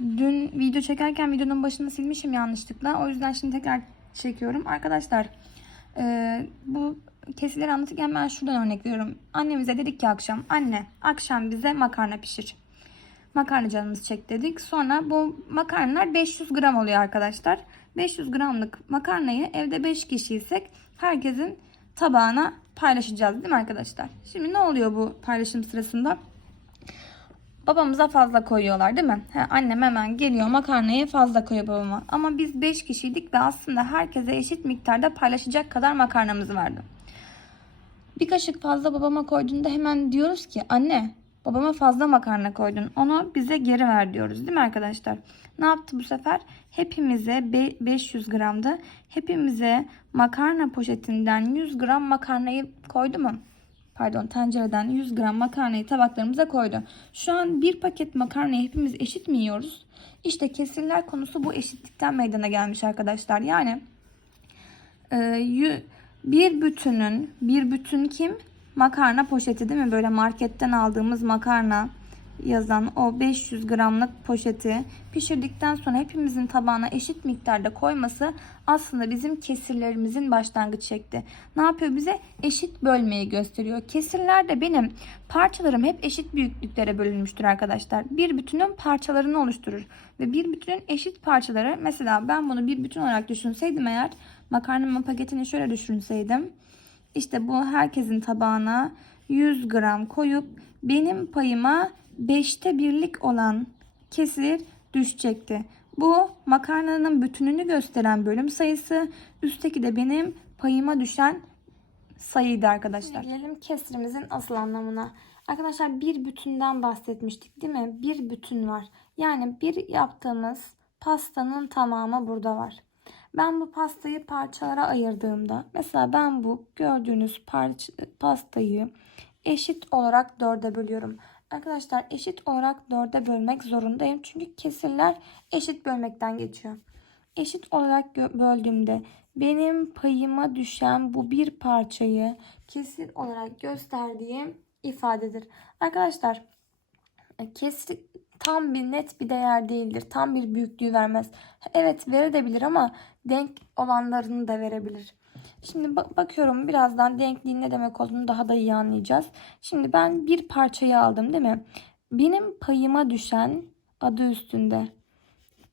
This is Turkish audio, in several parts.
dün video çekerken videonun başını silmişim yanlışlıkla. O yüzden şimdi tekrar çekiyorum. Arkadaşlar e, bu kesileri anlatırken ben şuradan örnek veriyorum. Annemize dedik ki akşam anne akşam bize makarna pişir. Makarna canımız çek dedik. Sonra bu makarnalar 500 gram oluyor arkadaşlar. 500 gramlık makarnayı evde 5 kişiysek herkesin tabağına paylaşacağız değil mi arkadaşlar? Şimdi ne oluyor bu paylaşım sırasında? Babamıza fazla koyuyorlar değil mi? He, annem hemen geliyor makarnayı fazla koyuyor babama. Ama biz 5 kişiydik ve aslında herkese eşit miktarda paylaşacak kadar makarnamız vardı. Bir kaşık fazla babama koyduğunda hemen diyoruz ki anne babama fazla makarna koydun onu bize geri ver diyoruz değil mi arkadaşlar? Ne yaptı bu sefer? Hepimize be- 500 gramdı. Hepimize makarna poşetinden 100 gram makarnayı koydu mu? Pardon tencereden 100 gram makarnayı tabaklarımıza koydu. Şu an bir paket makarnayı hepimiz eşit mi yiyoruz? İşte kesirler konusu bu eşitlikten meydana gelmiş arkadaşlar. Yani e, bir bütünün bir bütün kim? Makarna poşeti değil mi? Böyle marketten aldığımız makarna yazan o 500 gramlık poşeti pişirdikten sonra hepimizin tabağına eşit miktarda koyması aslında bizim kesirlerimizin başlangıç şekli. Ne yapıyor bize? Eşit bölmeyi gösteriyor. Kesirler de benim parçalarım hep eşit büyüklüklere bölünmüştür arkadaşlar. Bir bütünün parçalarını oluşturur. Ve bir bütünün eşit parçaları mesela ben bunu bir bütün olarak düşünseydim eğer makarnamın paketini şöyle düşünseydim. İşte bu herkesin tabağına 100 gram koyup benim payıma 5'te birlik olan kesir düşecekti. Bu makarnanın bütününü gösteren bölüm sayısı. Üstteki de benim payıma düşen sayıydı arkadaşlar. Gelelim kesirimizin asıl anlamına. Arkadaşlar bir bütünden bahsetmiştik değil mi? Bir bütün var. Yani bir yaptığımız pastanın tamamı burada var. Ben bu pastayı parçalara ayırdığımda mesela ben bu gördüğünüz parça, pastayı eşit olarak dörde bölüyorum. Arkadaşlar eşit olarak dörde bölmek zorundayım. Çünkü kesirler eşit bölmekten geçiyor. Eşit olarak böldüğümde benim payıma düşen bu bir parçayı kesir olarak gösterdiğim ifadedir. Arkadaşlar e, kesir tam bir net bir değer değildir. Tam bir büyüklüğü vermez. Evet verebilir ama denk olanlarını da verebilir. Şimdi ba- bakıyorum birazdan denkliğin ne demek olduğunu daha da iyi anlayacağız. Şimdi ben bir parçayı aldım değil mi? Benim payıma düşen adı üstünde.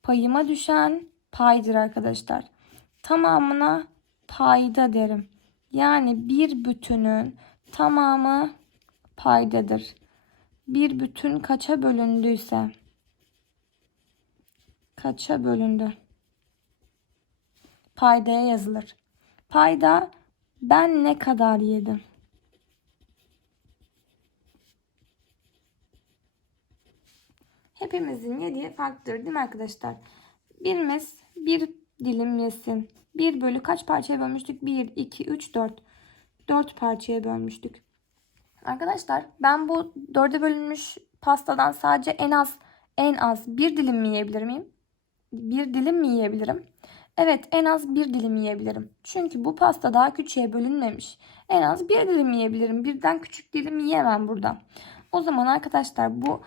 Payıma düşen paydır arkadaşlar. Tamamına payda derim. Yani bir bütünün tamamı paydadır. Bir bütün kaça bölündüyse kaça bölündü? Paydaya yazılır. Payda ben ne kadar yedim? Hepimizin yediği farklıdır değil mi arkadaşlar? Birimiz bir dilim yesin. 1 bölü kaç parçaya bölmüştük? 1, 2, 3, 4. 4 parçaya bölmüştük. Arkadaşlar ben bu dörde bölünmüş pastadan sadece en az en az bir dilim mi yiyebilir miyim? Bir dilim mi yiyebilirim? Evet en az bir dilim yiyebilirim. Çünkü bu pasta daha küçüğe bölünmemiş. En az bir dilim yiyebilirim. Birden küçük dilim yiyemem burada. O zaman arkadaşlar bu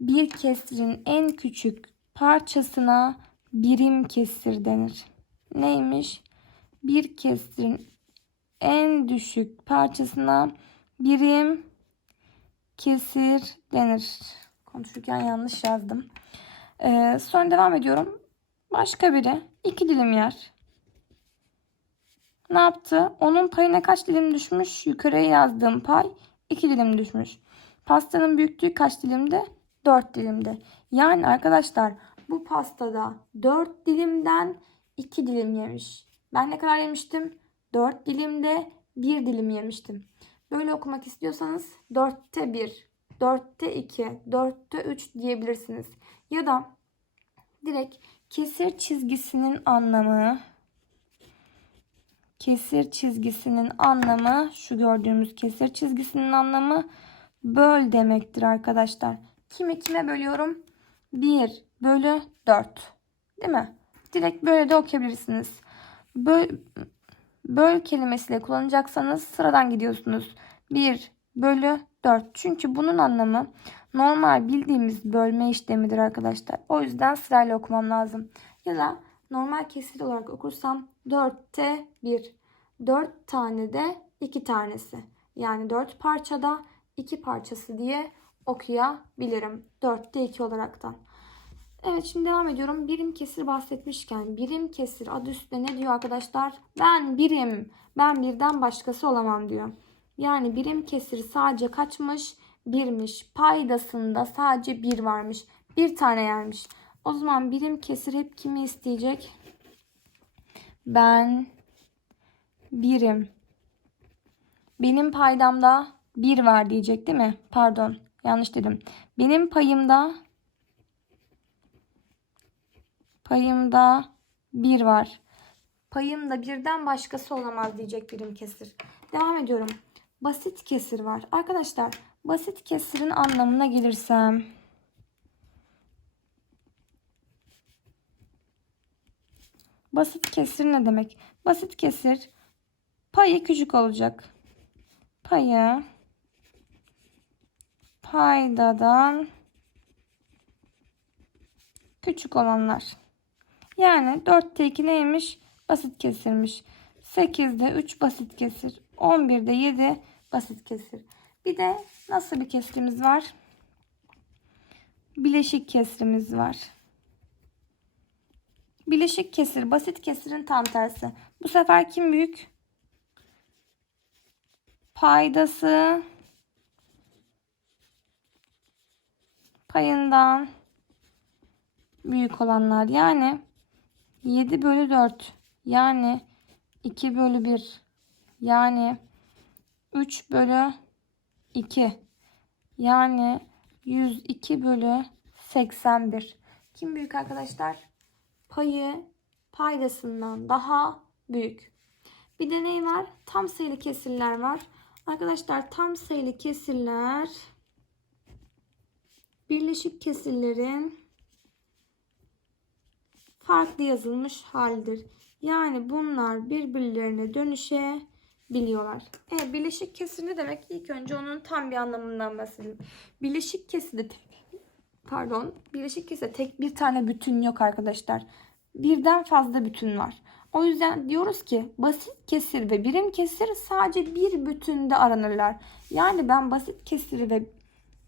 bir kesirin en küçük parçasına birim kesir denir. Neymiş? Bir kesirin en düşük parçasına birim kesir denir. Konuşurken yanlış yazdım. Ee, sonra devam ediyorum. Başka biri iki dilim yer. Ne yaptı? Onun payına kaç dilim düşmüş? Yukarıya yazdığım pay iki dilim düşmüş. Pastanın büyüklüğü kaç dilimdi? Dört dilimdi. Yani arkadaşlar bu pastada dört dilimden iki dilim yemiş. Ben ne kadar yemiştim? Dört dilimde bir dilim yemiştim. Böyle okumak istiyorsanız dörtte bir, dörtte iki, dörtte üç diyebilirsiniz. Ya da direkt kesir çizgisinin anlamı kesir çizgisinin anlamı şu gördüğümüz kesir çizgisinin anlamı böl demektir arkadaşlar. Kimi kime bölüyorum? 1 bölü 4. Değil mi? Direkt böyle de okuyabilirsiniz. Böl, böl kelimesiyle kullanacaksanız sıradan gidiyorsunuz. 1 bölü 4. Çünkü bunun anlamı normal bildiğimiz bölme işlemidir arkadaşlar. O yüzden sırayla okumam lazım. Ya da normal kesir olarak okursam 4'te 1. 4 tane de 2 tanesi. Yani 4 parçada 2 parçası diye okuyabilirim. 4'te 2 olaraktan. Evet şimdi devam ediyorum. Birim kesir bahsetmişken birim kesir adı üstünde ne diyor arkadaşlar? Ben birim. Ben birden başkası olamam diyor. Yani birim kesir sadece kaçmış? Birmiş. Paydasında sadece bir varmış. Bir tane yermiş. O zaman birim kesir hep kimi isteyecek? Ben birim. Benim paydamda bir var diyecek değil mi? Pardon yanlış dedim. Benim payımda payımda bir var. Payımda birden başkası olamaz diyecek birim kesir. Devam ediyorum. Basit kesir var. Arkadaşlar basit kesirin anlamına gelirsem Basit kesir ne demek? Basit kesir payı küçük olacak. Payı paydadan küçük olanlar. Yani 4'te 2 neymiş? Basit kesirmiş. 8'de 3 basit kesir. 11'de 7 basit kesir. Bir de nasıl bir kesrimiz var? Bileşik kesrimiz var. Bileşik kesir, basit kesirin tam tersi. Bu sefer kim büyük? Paydası payından büyük olanlar. Yani 7 bölü 4. Yani 2 bölü 1. Yani 3 bölü 2. Yani 102 bölü 81. Kim büyük arkadaşlar? Payı paydasından daha büyük. Bir de ne var? Tam sayılı kesirler var. Arkadaşlar tam sayılı kesirler birleşik kesirlerin farklı yazılmış halidir. Yani bunlar birbirlerine dönüşebiliyorlar. Evet, birleşik kesir ne demek? İlk önce onun tam bir anlamından bahsedelim. Birleşik kesirde pardon, birleşik kesirde tek bir tane bütün yok arkadaşlar. Birden fazla bütün var. O yüzden diyoruz ki basit kesir ve birim kesir sadece bir bütünde aranırlar. Yani ben basit kesiri ve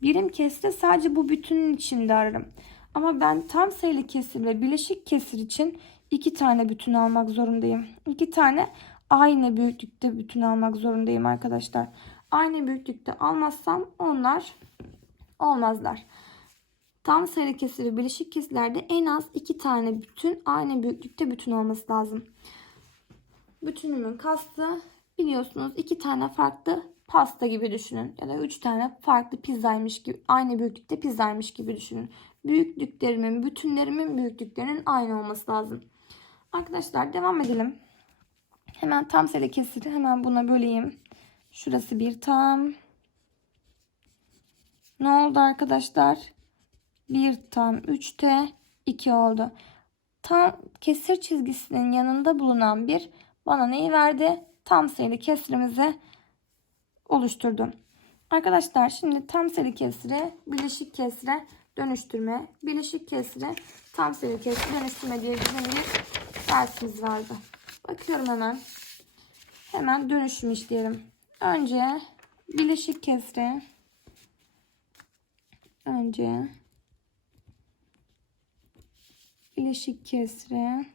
birim kesiri sadece bu bütünün içinde ararım. Ama ben tam sayılı kesir ve bileşik kesir için iki tane bütün almak zorundayım. İki tane aynı büyüklükte bütün almak zorundayım arkadaşlar. Aynı büyüklükte almazsam onlar olmazlar. Tam sayılı kesir ve bileşik kesirlerde en az iki tane bütün aynı büyüklükte bütün olması lazım. Bütünümün kastı biliyorsunuz iki tane farklı pasta gibi düşünün. Ya da üç tane farklı pizzaymış gibi aynı büyüklükte pizzaymış gibi düşünün. Büyüklüklerimin, bütünlerimin büyüklüklerinin aynı olması lazım. Arkadaşlar devam edelim. Hemen tam sayılı kesiri hemen buna böleyim. Şurası bir tam. Ne oldu arkadaşlar? 1 tam 3'te 2 oldu. Tam kesir çizgisinin yanında bulunan bir bana neyi verdi? Tam sayılı kesrimizi oluşturdum. Arkadaşlar şimdi tam sayılı kesri bileşik kesre dönüştürme, bileşik kesri tam sayılı kesre dönüştürme diye bizim bir dersimiz vardı. Bakıyorum hemen. Hemen dönüşüm işleyelim. Önce bileşik kesre önce bileşik kesre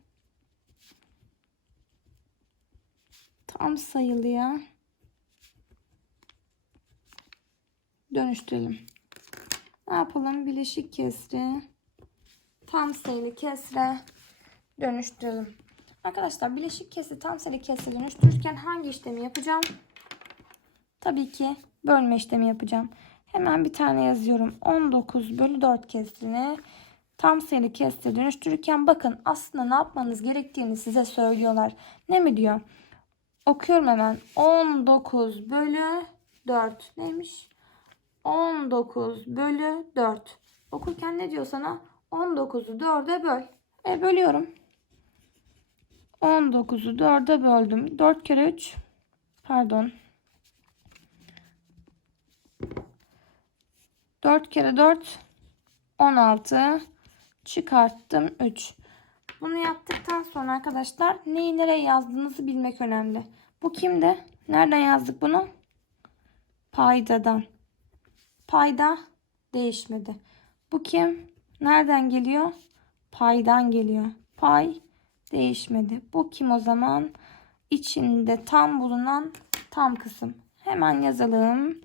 tam sayılıya dönüştürelim. Ne yapalım? Bileşik kesri tam sayılı kesre dönüştürelim. Arkadaşlar bileşik kesri tam sayılı kesre dönüştürürken hangi işlemi yapacağım? Tabii ki bölme işlemi yapacağım. Hemen bir tane yazıyorum. 19 bölü 4 kesrini tam sayılı kesre dönüştürürken bakın aslında ne yapmanız gerektiğini size söylüyorlar. Ne mi diyor? Okuyorum hemen. 19 bölü 4 neymiş? 19 bölü 4. Okurken ne diyor sana? 19'u 4'e böl. E bölüyorum. 19'u 4'e böldüm. 4 kere 3 pardon. 4 kere 4 16 çıkarttım 3. Bunu yaptıktan sonra arkadaşlar neyi nereye yazdığınızı bilmek önemli. Bu kimde? Nereden yazdık bunu? Paydadan. Payda değişmedi. Bu kim? Nereden geliyor? Paydan geliyor. Pay değişmedi. Bu kim o zaman? İçinde tam bulunan tam kısım. Hemen yazalım.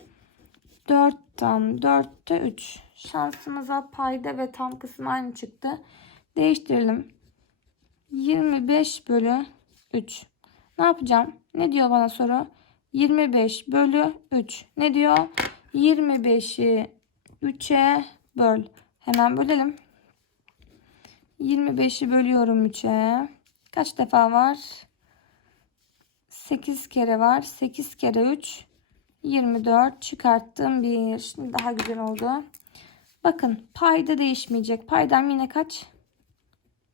4 tam 4'te 3. Şansımıza payda ve tam kısım aynı çıktı. Değiştirelim. 25 bölü 3. Ne yapacağım? Ne diyor bana soru? 25 bölü 3. Ne diyor? 25'i 3'e böl. Hemen bölelim. 25'i bölüyorum 3'e. Kaç defa var? 8 kere var. 8 kere 3 24 çıkarttım. 1. Şimdi daha güzel oldu. Bakın payda değişmeyecek. Paydam yine kaç?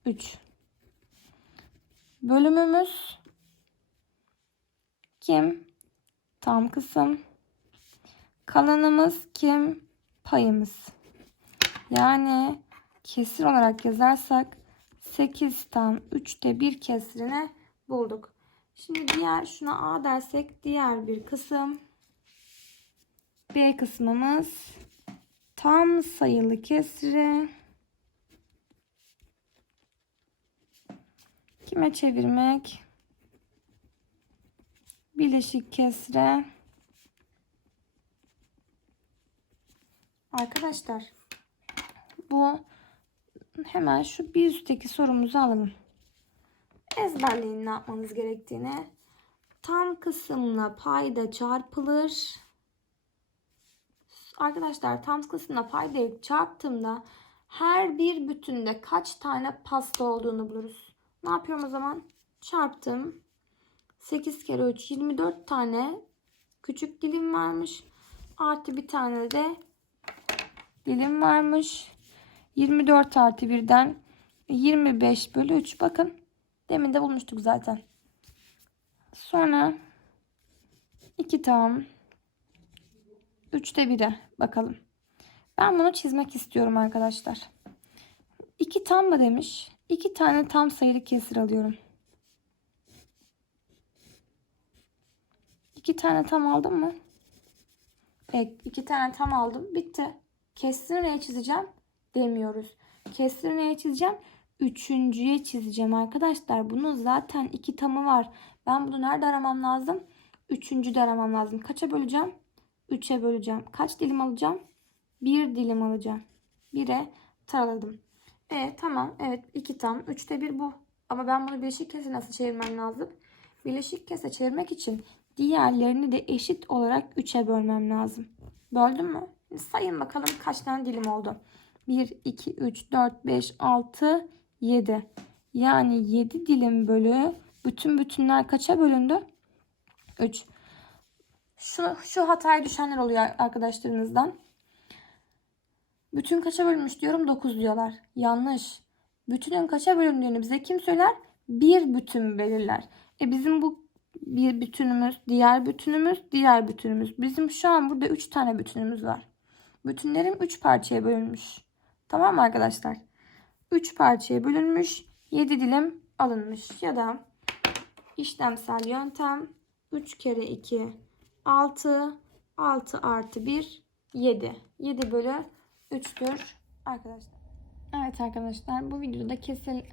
3. Bölümümüz kim? Tam kısım. Kalanımız kim? Payımız. Yani kesir olarak yazarsak 8 tam 3'te 1 kesirini bulduk. Şimdi diğer şuna A dersek diğer bir kısım. B kısmımız tam sayılı kesri kime çevirmek? Bileşik kesre. Arkadaşlar bu hemen şu bir üstteki sorumuzu alalım. Ezberleyin ne yapmanız gerektiğini. Tam kısımla payda çarpılır. Arkadaşlar tam kısımla paydayı çarptığımda her bir bütünde kaç tane pasta olduğunu buluruz. Ne yapıyorum o zaman? Çarptım. 8 kere 3 24 tane küçük dilim varmış. Artı bir tane de dilim varmış. 24 artı 1'den 25 bölü 3. Bakın demin de bulmuştuk zaten. Sonra 2 tam 3'te 1'e bakalım. Ben bunu çizmek istiyorum arkadaşlar. 2 tam mı demiş? 2 tane tam sayılı kesir alıyorum. 2 tane tam aldım mı? Evet 2 tane tam aldım. Bitti. Neye çizeceğim? Demiyoruz. Kesrini neye çizeceğim? Üçüncüye çizeceğim arkadaşlar. Bunun zaten iki tamı var. Ben bunu nerede aramam lazım? Üçüncüde aramam lazım. Kaça böleceğim? 3'e böleceğim. Kaç dilim alacağım? 1 dilim alacağım. 1'e taraladım. E tamam. Evet 2 tam. 3'te 1 bu. Ama ben bunu bileşik kese nasıl çevirmem lazım? Bileşik kese çevirmek için diğerlerini de eşit olarak 3'e bölmem lazım. Böldüm mü? Sayın bakalım kaç tane dilim oldu. 1, 2, 3, 4, 5, 6, 7. Yani 7 dilim bölü bütün bütünler kaça bölündü? 3. Şu, şu hataya düşenler oluyor arkadaşlarınızdan. Bütün kaça bölünmüş diyorum 9 diyorlar. Yanlış. Bütünün kaça bölündüğünü bize kim söyler? Bir bütün belirler. E bizim bu bir bütünümüz, diğer bütünümüz, diğer bütünümüz. Bizim şu an burada 3 tane bütünümüz var. Bütünlerim 3 parçaya bölünmüş. Tamam mı arkadaşlar? 3 parçaya bölünmüş. 7 dilim alınmış. Ya da işlemsel yöntem 3 kere 2 6 6 artı 1 7. 7 bölü 3'tür arkadaşlar. Evet arkadaşlar bu videoda kesir